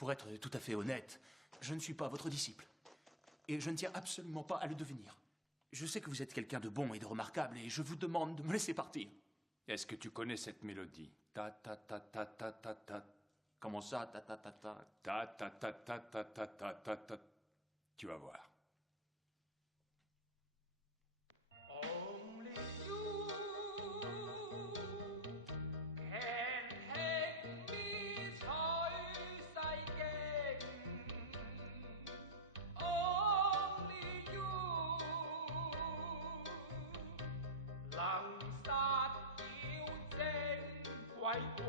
Pour être tout à fait honnête, je ne suis pas votre disciple. Et je ne tiens absolument pas à le devenir. Je sais que vous êtes quelqu'un de bon et de remarquable, et je vous demande de me laisser partir. Est-ce que tu connais cette mélodie? Ta ta ta ta ta ta ta. Comment ça, ta ta ta ta? Ta ta ta ta ta ta ta ta ta. Tu vas voir. Only you can take me 取世境 Only you 能殺妖精鬼怪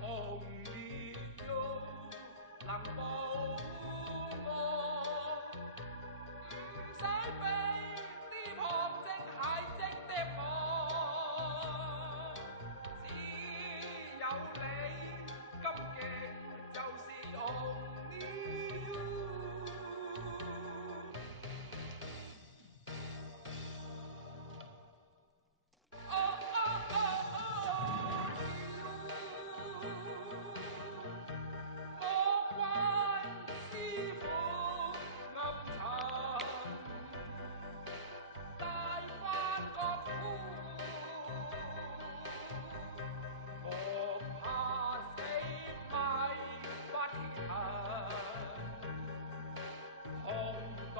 Only you 能保護我 唔使俾啲旁徵蟹精的我，只有你咁勁，就是 only you。魔關師傅暗沉。 大關國夫，我怕死咪不勤，紅到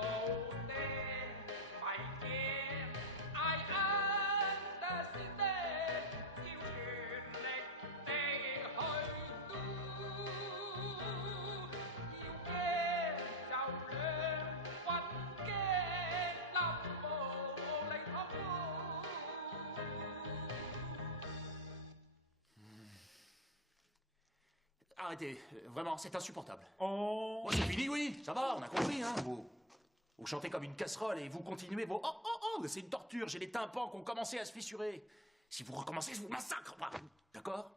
釘咪見，I understand，要全力地去 do， 要驚就兩分驚冧無厘頭。 Arrêtez, vraiment, c'est insupportable. Oh. Bon, c'est fini, oui, ça va, on a compris, hein. Vous chantez comme une casserole et vous continuez vos oh oh oh, c'est une torture, j'ai les tympans qui ont commencé à se fissurer. Si vous recommencez, je vous massacre, d'accord?